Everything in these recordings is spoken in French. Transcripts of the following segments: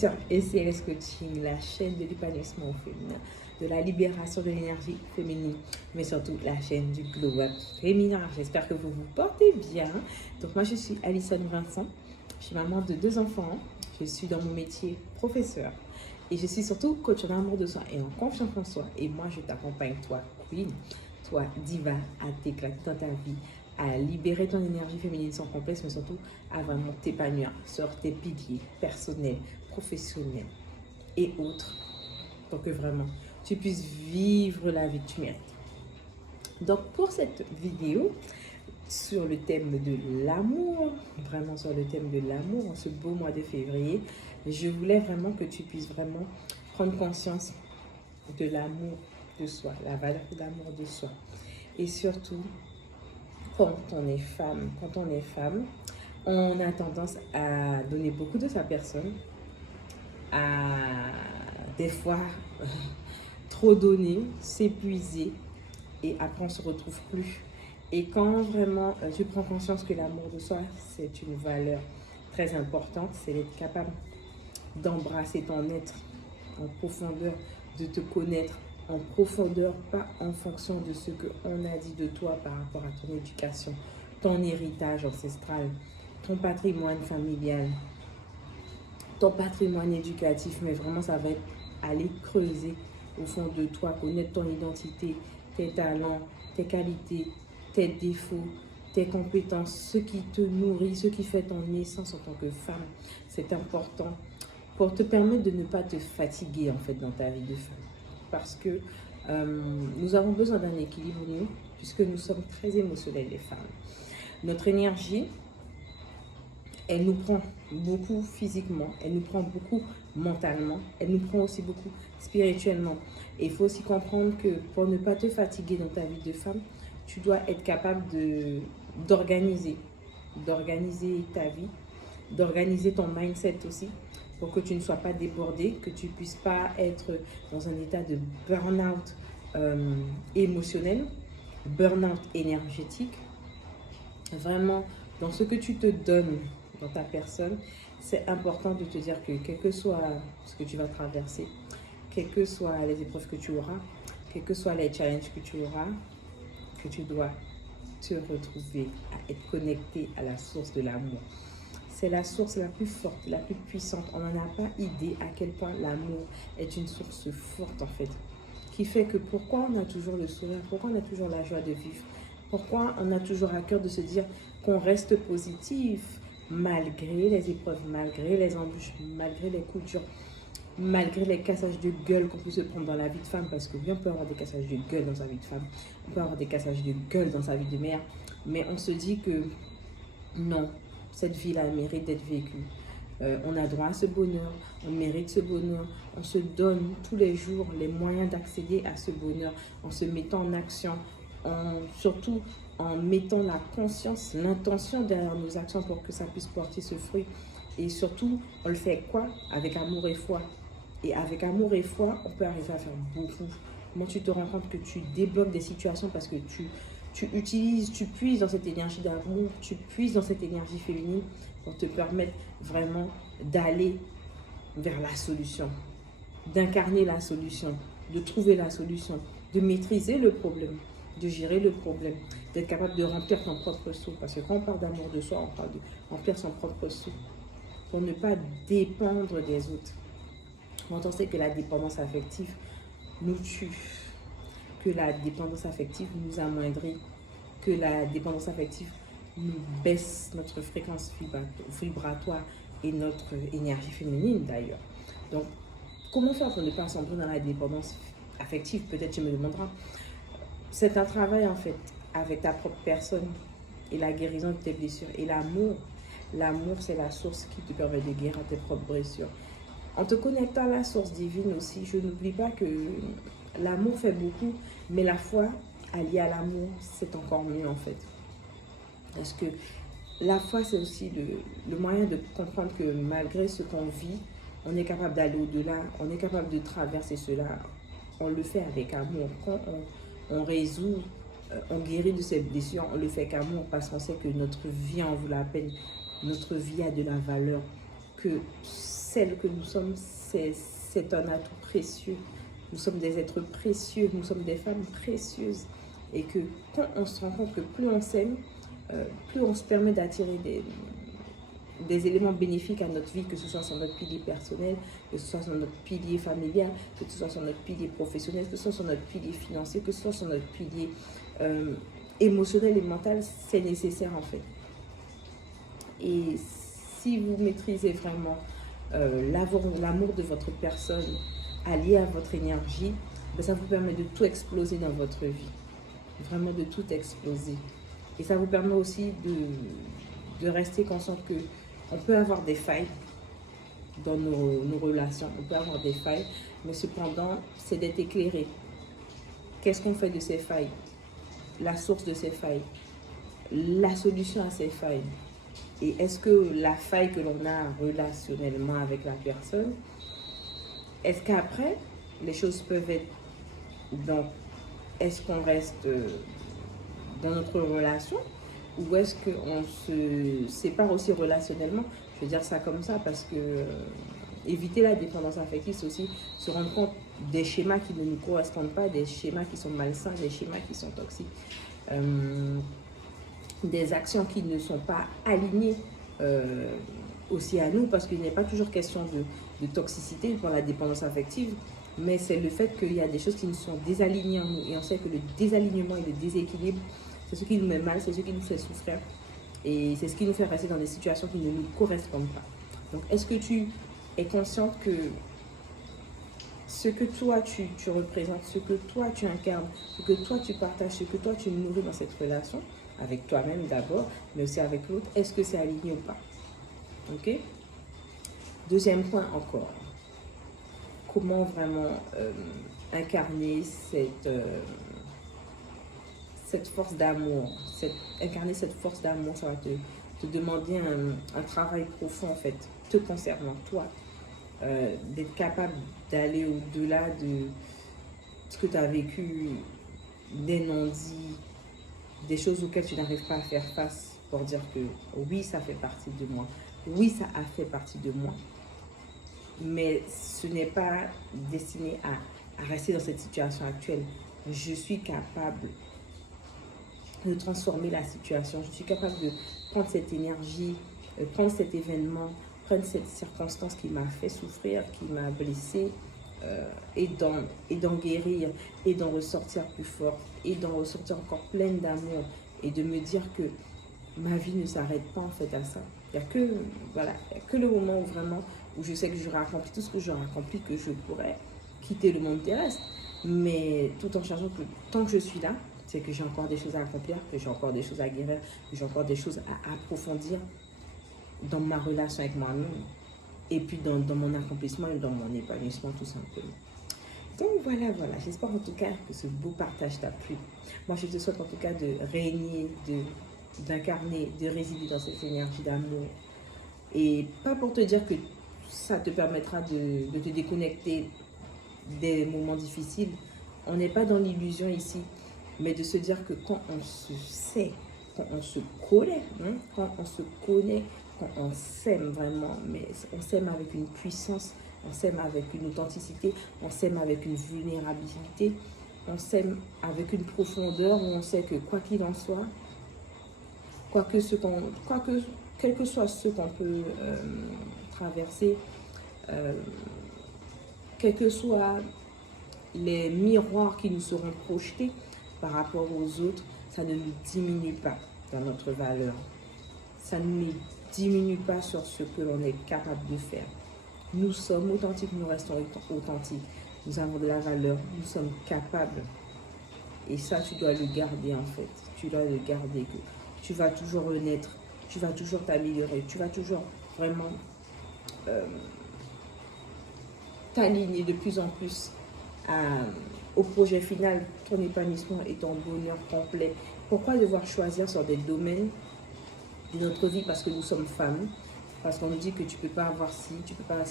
sur SCLS Coaching, la chaîne de l'épanouissement féminin, de la libération de l'énergie féminine, mais surtout la chaîne du glow up féminin. J'espère que vous vous portez bien. Donc moi je suis Alison Vincent, je suis maman de 2 enfants, je suis dans mon métier professeur et je suis surtout coach en amour de soi et en confiance en soi. Et moi je t'accompagne, toi queen, toi diva, à t'éclater dans ta vie, à libérer ton énergie féminine sans complexe, mais surtout à vraiment t'épanouir sur tes piliers personnels, professionnels et autres, pour que vraiment tu puisses vivre la vie que tu mérites. Donc pour cette vidéo sur le thème de l'amour, vraiment sur le thème de l'amour, en ce beau mois de février, je voulais vraiment que tu puisses vraiment prendre conscience de l'amour de soi, la valeur de l'amour de soi. Et surtout, quand on est femme, on a tendance à donner beaucoup de sa personne, à des fois trop donner, s'épuiser et après on ne se retrouve plus. Et quand vraiment tu prends conscience que l'amour de soi, c'est une valeur très importante, c'est d'être capable d'embrasser ton être en profondeur, de te connaître en profondeur, pas en fonction de ce qu'on a dit de toi par rapport à ton éducation, ton héritage ancestral, ton patrimoine familial, ton patrimoine éducatif, mais vraiment ça va être aller creuser au fond de toi, connaître ton identité, tes talents, tes qualités, tes défauts, tes compétences, ce qui te nourrit, ce qui fait ton essence en tant que femme. C'est important pour te permettre de ne pas te fatiguer en fait dans ta vie de femme. Parce que nous avons besoin d'un équilibre, nous, puisque nous sommes très émotionnels les femmes. Notre énergie, elle nous prend beaucoup physiquement, elle nous prend beaucoup mentalement, elle nous prend aussi beaucoup spirituellement. Et il faut aussi comprendre que pour ne pas te fatiguer dans ta vie de femme, tu dois être capable d'organiser ta vie, d'organiser ton mindset aussi, pour que tu ne sois pas débordé, que tu ne puisses pas être dans un état de burn-out émotionnel, burn-out énergétique. Vraiment, dans ce que tu te donnes dans ta personne, c'est important de te dire que quel que soit ce que tu vas traverser, quelles que soient les épreuves que tu auras, quels que soient les challenges que tu auras, que tu dois te retrouver à être connecté à la source de l'amour. C'est la source la plus forte, la plus puissante. On n'en a pas idée à quel point l'amour est une source forte en fait. Qui fait que pourquoi on a toujours le sourire, pourquoi on a toujours la joie de vivre, pourquoi on a toujours à cœur de se dire qu'on reste positif malgré les épreuves, malgré les embûches, malgré les coups durs, malgré les cassages de gueule qu'on peut se prendre dans la vie de femme. Parce que oui, on peut avoir des cassages de gueule dans sa vie de femme, on peut avoir des cassages de gueule dans sa vie de mère, mais on se dit que non, cette vie-là mérite d'être vécue. On a droit à ce bonheur, on mérite ce bonheur, on se donne tous les jours les moyens d'accéder à ce bonheur en se mettant en action, surtout en mettant la conscience, l'intention derrière nos actions pour que ça puisse porter ce fruit. Et surtout, on le fait quoi? Avec amour et foi. Et avec amour et foi, on peut arriver à faire beaucoup. Comment tu te rends compte que tu débloques des situations parce que tu puises dans cette énergie d'amour, tu puises dans cette énergie féminine pour te permettre vraiment d'aller vers la solution, d'incarner la solution, de trouver la solution, de maîtriser le problème, de gérer le problème, d'être capable de remplir ton propre seau. Parce que quand on parle d'amour de soi, on parle de remplir son propre seau pour ne pas dépendre des autres. Quand on sait que la dépendance affective nous tue, que la dépendance affective nous amoindrit, que la dépendance affective nous baisse notre fréquence vibratoire et notre énergie féminine d'ailleurs. Donc, comment faire pour ne pas sombrer dans la dépendance affective? Peut-être tu me demanderas. C'est un travail en fait avec ta propre personne et la guérison de tes blessures. Et l'amour, c'est la source qui te permet de guérir tes propres blessures. En te connectant à la source divine aussi, je n'oublie pas que l'amour fait beaucoup, mais la foi alliée à l'amour, c'est encore mieux en fait. Parce que la foi, c'est aussi le moyen de comprendre que malgré ce qu'on vit, on est capable d'aller au-delà, on est capable de traverser cela. On le fait avec amour. Quand on résout, on guérit de ces blessures, on le fait qu'amour parce qu'on sait que notre vie en vaut la peine, notre vie a de la valeur, que celle que nous sommes, c'est un atout précieux. Nous sommes des êtres précieux, nous sommes des femmes précieuses. Et que quand on se rend compte que plus on s'aime, plus on se permet d'attirer des éléments bénéfiques à notre vie, que ce soit sur notre pilier personnel, que ce soit sur notre pilier familial, que ce soit sur notre pilier professionnel, que ce soit sur notre pilier financier, que ce soit sur notre pilier émotionnel et mental, c'est nécessaire en fait. Et si vous maîtrisez vraiment l'amour de votre personne allié à votre énergie, ben ça vous permet de tout exploser dans votre vie. Vraiment de tout exploser. Et ça vous permet aussi de rester conscient que on peut avoir des failles dans nos relations, on peut avoir des failles, mais cependant, c'est d'être éclairé. Qu'est-ce qu'on fait de ces failles? La source de ces failles, la solution à ces failles. Et est-ce que la faille que l'on a relationnellement avec la personne, est-ce qu'après, les choses peuvent être dans... Est-ce qu'on reste dans notre relation ou est-ce qu'on se sépare aussi relationnellement? Je veux dire ça comme ça parce que éviter la dépendance affective, c'est aussi se rendre compte des schémas qui ne nous correspondent pas, des schémas qui sont malsains, des schémas qui sont toxiques, des actions qui ne sont pas alignées aussi à nous, parce qu'il n'est pas toujours question de toxicité pour la dépendance affective, mais c'est le fait qu'il y a des choses qui nous sont désalignées en nous, et on sait que le désalignement et le déséquilibre, c'est ce qui nous met mal, c'est ce qui nous fait souffrir, et c'est ce qui nous fait rester dans des situations qui ne nous correspondent pas. Donc, est-ce que tu es consciente que ce que toi tu représentes, ce que toi tu incarnes, ce que toi tu partages, ce que toi tu nourris dans cette relation, avec toi-même d'abord, mais aussi avec l'autre, est-ce que c'est aligné ou pas? Ok? Deuxième point encore. Comment vraiment incarner cette force d'amour? Incarner cette force d'amour, ça va te demander un travail profond en fait, te concernant, toi. D'être capable d'aller au-delà de ce que tu as vécu, des non-dits, des choses auxquelles tu n'arrives pas à faire face pour dire que oui, ça fait partie de moi, oui, ça a fait partie de moi, mais ce n'est pas destiné à rester dans cette situation actuelle. Je suis capable de transformer la situation, je suis capable de prendre cette énergie, prendre cet événement, prendre cette circonstance qui m'a fait souffrir, qui m'a blessée, et d'en guérir, et d'en ressortir plus fort, et d'en ressortir encore pleine d'amour, et de me dire que ma vie ne s'arrête pas en fait à ça. Il n'y a que, voilà, il y a que le moment où vraiment, où je sais que j'aurai accompli tout ce que j'aurai accompli, que je pourrais quitter le monde terrestre, mais tout en sachant que tant que je suis là, c'est que j'ai encore des choses à accomplir, que j'ai encore des choses à guérir, que j'ai encore des choses à approfondir dans ma relation avec moi-même, et puis dans mon accomplissement et dans mon épanouissement tout simplement. Donc voilà, j'espère en tout cas que ce beau partage t'a plu. Moi je te souhaite en tout cas de régner, d'incarner, de résider dans cette énergie d'amour. Et pas pour te dire que ça te permettra de te déconnecter des moments difficiles. On n'est pas dans l'illusion ici, mais de se dire que quand on se sait, quand on se connaît, quand on se connaît, quand on s'aime vraiment, mais on s'aime avec une puissance, on s'aime avec une authenticité, on s'aime avec une vulnérabilité, on s'aime avec une profondeur où on sait que quoi qu'il en soit, quel que soit ce qu'on peut traverser, quels que soient les miroirs qui nous seront projetés par rapport aux autres, ça ne nous diminue pas dans notre valeur. Ça ne nous diminue pas sur ce que l'on est capable de faire. Nous sommes authentiques, nous restons authentiques. Nous avons de la valeur, nous sommes capables. Et ça, tu dois le garder en fait. Tu dois le garder. Que tu vas toujours renaître, tu vas toujours t'améliorer, tu vas toujours vraiment t'aligner de plus en plus au projet final, ton épanouissement et ton bonheur complet. Pourquoi devoir choisir sur des domaines de notre vie parce que nous sommes femmes, parce qu'on nous dit que tu ne peux pas avoir ci, tu ne peux pas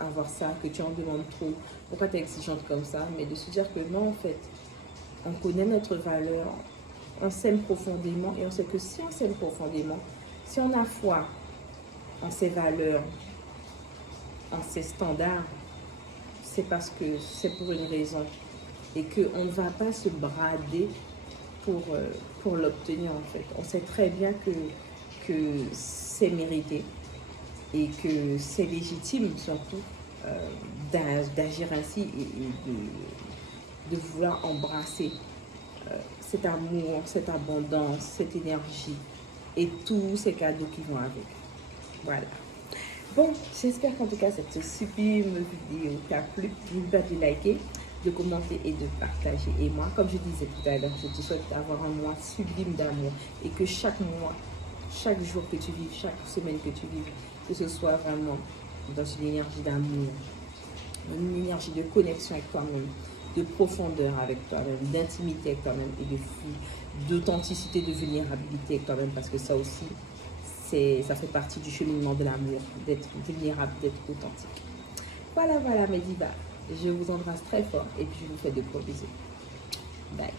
avoir ça, que tu en demandes trop, pourquoi tu es exigeante comme ça, mais de se dire que non, en fait, on connaît notre valeur, on s'aime profondément et on sait que si on s'aime profondément, si on a foi en ses valeurs, en ces standards, c'est parce que c'est pour une raison et qu'on ne va pas se brader pour l'obtenir en fait. On sait très bien que c'est mérité et que c'est légitime surtout d'agir ainsi et de vouloir embrasser cet amour, cette abondance, cette énergie et tous ces cadeaux qui vont avec. Voilà. Bon, j'espère qu'en tout cas cette sublime vidéo t'a plu. N'oublie pas de liker, de commenter et de partager. Et moi, comme je disais tout à l'heure, je te souhaite avoir un mois sublime d'amour et que chaque mois, chaque jour que tu vives, chaque semaine que tu vives, que ce soit vraiment dans une énergie d'amour, une énergie de connexion avec toi-même, de profondeur avec toi-même, d'intimité avec toi-même et d'authenticité, de vulnérabilité avec toi-même, parce que ça aussi, ça fait partie du cheminement de l'amour, d'être vulnérable, d'être authentique. Voilà mes divas, je vous embrasse très fort et puis je vous fais de gros bisous. Bye.